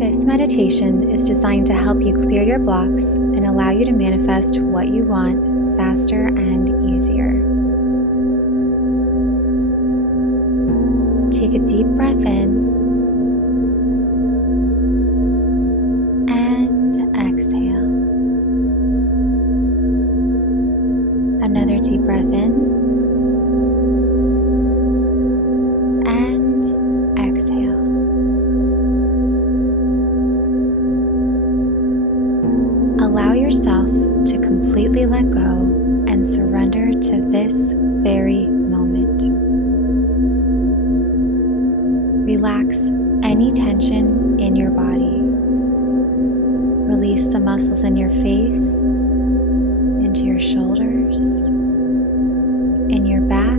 This meditation is designed to help you clear your blocks and allow you to manifest what you want faster and easier. Take a deep breath in and exhale. Another deep breath in and exhale. Allow yourself to completely let go and surrender to this very moment. Relax any tension in your body. Release the muscles in your face, into your shoulders, in your back,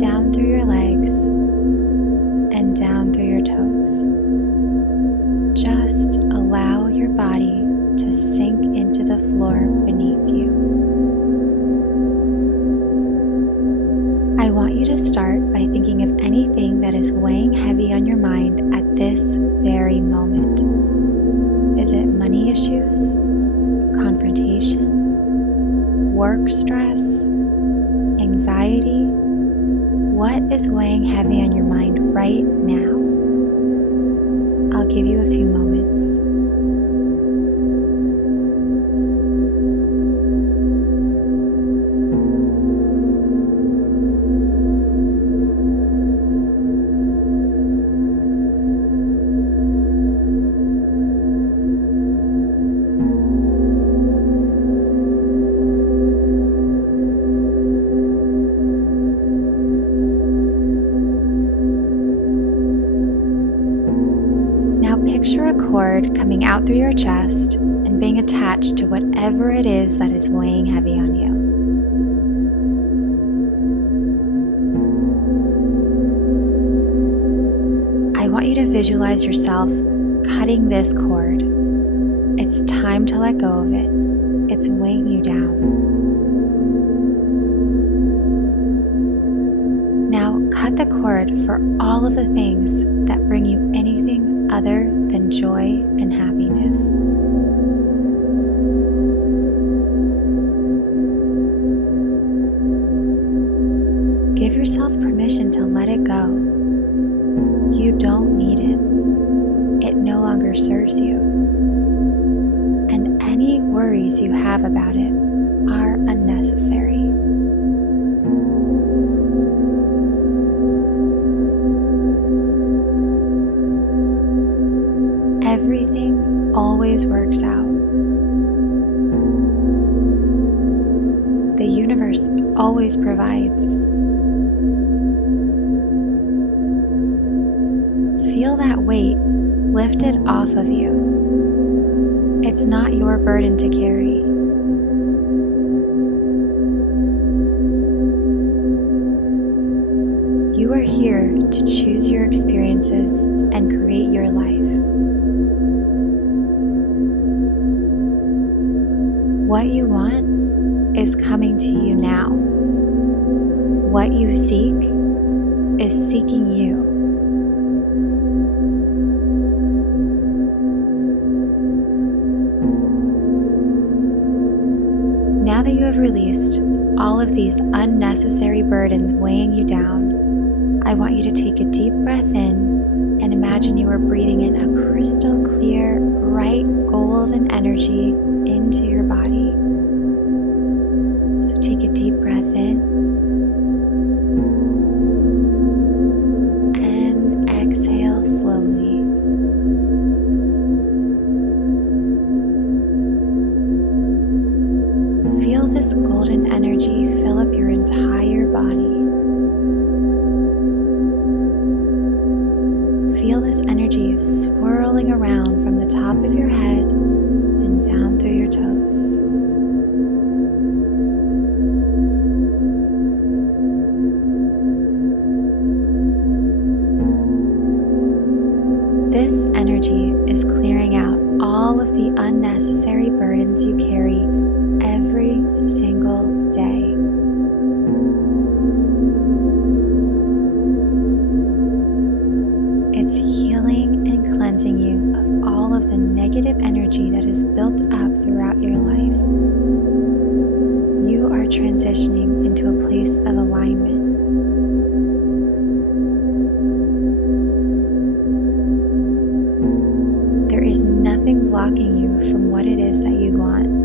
down through your legs, and down through your toes. Just allow your body to sink into the floor beneath you. I want you to start by thinking of anything that is weighing heavy on your mind at this very moment. Is it money issues, confrontation, work stress, anxiety? What is weighing heavy on your mind right now? I'll give you a few moments. Picture a cord coming out through your chest and being attached to whatever it is that is weighing heavy on you. I want you to visualize yourself cutting this cord. It's time to let go of it. It's weighing you down. Now cut the cord for all of the things that bring you anything other than joy and happiness. Give yourself permission to let it go. You don't need it. It no longer serves you. And any worries you have about it are unnecessary. Everything always works out. The universe always provides. Feel that weight lifted off of you. It's not your burden to carry. You are here to choose your experiences and create your life. What you want is coming to you now. What you seek is seeking you. Now that you have released all of these unnecessary burdens weighing you down, I want you to take a deep breath in and imagine you are breathing in a crystal clear, bright golden energy into your body. So take a deep breath in and exhale slowly. Feel this golden energy fill up your entire body. Feel this energy swirling around from the top of your head and down through your toes. This energy is clearing out all of the unnecessary burdens you carry every single day. It's healing and cleansing cleansing you of all of the negative energy that is built up throughout your life. You are transitioning into a place of alignment. There is nothing blocking you from what it is that you want.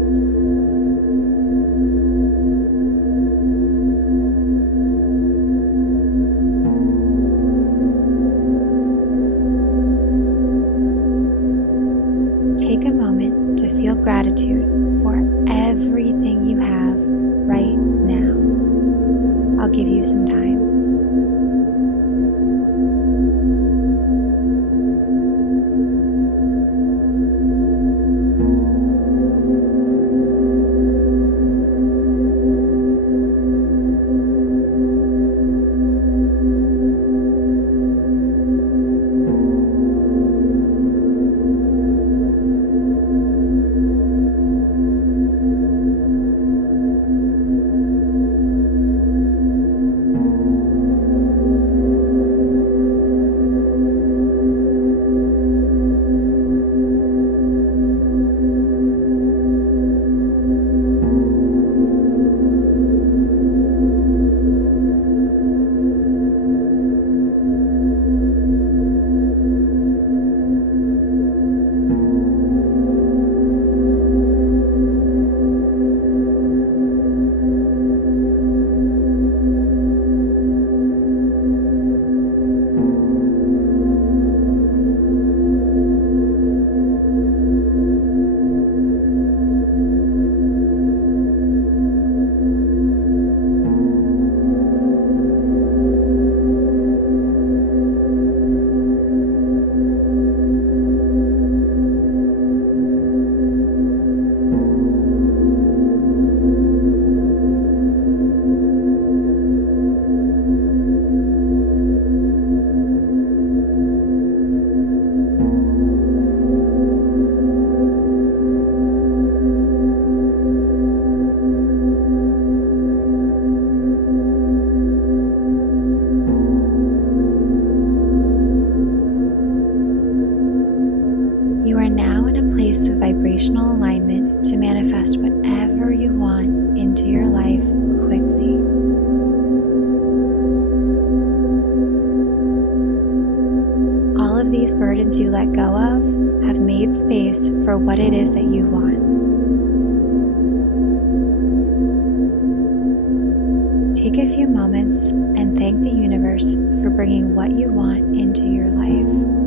Take a moment to feel gratitude for everything you have right now. I'll give you some time. You are now in a place of vibrational alignment to manifest whatever you want into your life quickly. All of these burdens you let go of have made space for what it is that you want. Take a few moments and thank the universe for bringing what you want into your life.